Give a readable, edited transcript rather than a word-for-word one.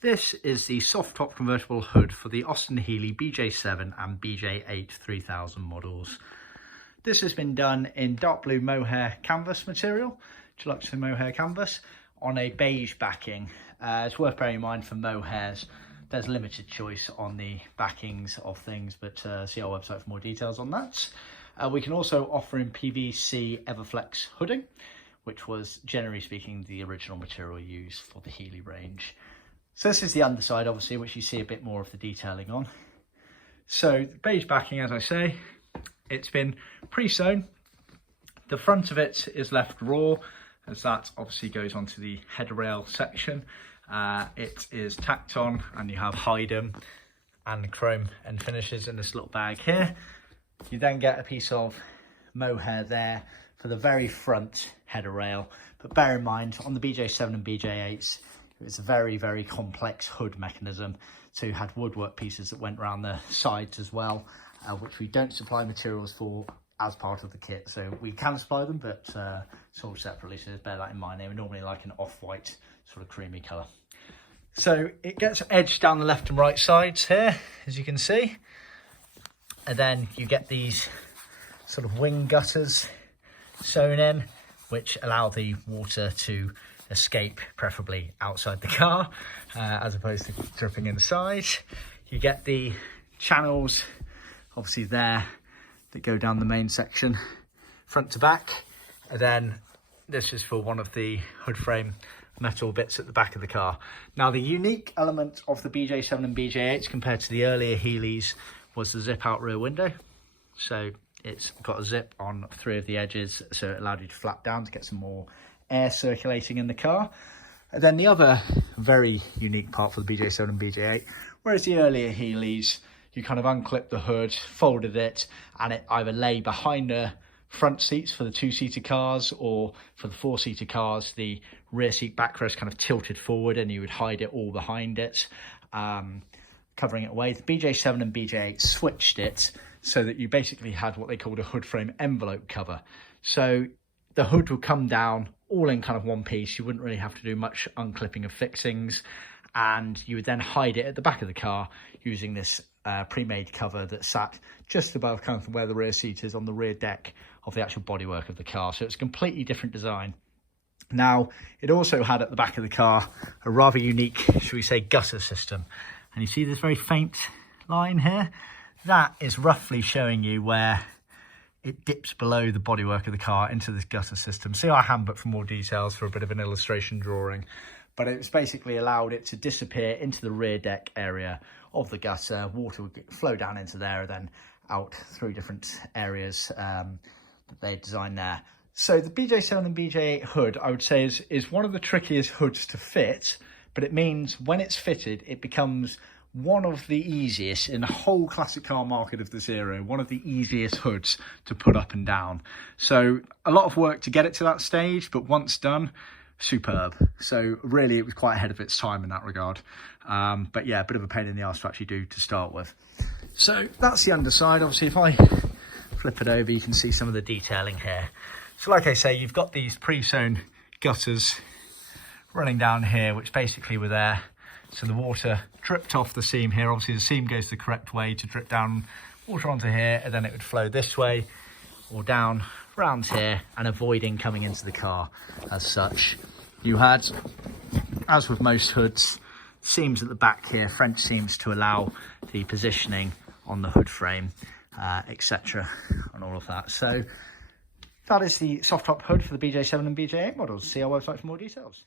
This is the soft top convertible hood for the Austin Healey BJ7 and BJ8 3000 models. This has been done in dark blue mohair canvas material, Deluxe mohair canvas, on a beige backing. It's worth bearing in mind for mohairs, there's limited choice on the backings of things, but see our website for more details on that. We can also offer in Pvc Everflex Hooding, which was, generally speaking, the original material used for the Healey range. So this is the underside, obviously, which you see a bit more of the detailing on. So the beige backing, as I say, it's been pre-sewn. The front of it is left raw, as that obviously goes onto the head rail section. It is tacked on, and you have hide-em and chrome end finishes in this little bag here. You then get a piece of mohair there for the very front header rail. But bear in mind, on the BJ7 and BJ8s, it's a very, very complex hood mechanism. So you had woodwork pieces that went around the sides as well, which we don't supply materials for as part of the kit. So we can supply them, but sold separately. So bear that in mind. They were normally like an off-white sort of creamy colour. So it gets edged down the left and right sides here, as you can see. And then you get these sort of wing gutters sewn in, which allow the water to escape, preferably outside the car, as opposed to dripping inside. You get the channels, obviously there, that go down the main section, front to back. And then this is for one of the hood frame metal bits at the back of the car. Now, the unique element of the BJ7 and BJ8s compared to the earlier Healeys was the zip out rear window. So it's got a zip on 3 of the edges, so it allowed you to flap down to get some more air circulating in the car. And then the other very unique part for the BJ7 and BJ8, whereas the earlier Healeys, you kind of unclipped the hood, folded it, and it either lay behind the front seats for the 2-seater cars, or for the 4-seater cars, the rear seat backrest kind of tilted forward and you would hide it all behind it, covering it away. The BJ7 and BJ8 switched it so that you basically had what they called a hood frame envelope cover. So the hood would come down all in kind of one piece. You wouldn't really have to do much unclipping of fixings, and you would then hide it at the back of the car using this pre-made cover that sat just above kind of where the rear seat is on the rear deck of the actual bodywork of the car. So it's a completely different design. Now, it also had at the back of the car a rather unique, should we say, gutter system. And you see this very faint line here? That is roughly showing you where it dips below the bodywork of the car into this gutter system. See our handbook for more details for a bit of an illustration drawing. But it's basically allowed it to disappear into the rear deck area of the gutter. Water would flow down into there and then out through different areas that they designed there. So the BJ7 and BJ8 hood, I would say, is one of the trickiest hoods to fit, but it means when it's fitted, it becomes one of the easiest in the whole classic car market of this era, one of the easiest hoods to put up and down. So a lot of work to get it to that stage, but once done, superb. So really, it was quite ahead of its time in that regard. But yeah, a bit of a pain in the arse to actually do to start with. So that's the underside. Obviously, if I flip it over, you can see some of the detailing here. So like I say, you've got these pre-sewn gutters running down here, which basically were there. So the water dripped off the seam here. Obviously, the seam goes the correct way to drip down water onto here, and then it would flow this way or down around here, and avoiding coming into the car as such. You had, as with most hoods, seams at the back here, French seams to allow the positioning on the hood frame, etc. and all of that. So that is the soft top hood for the BJ7 and BJ8 models. See our website for more details.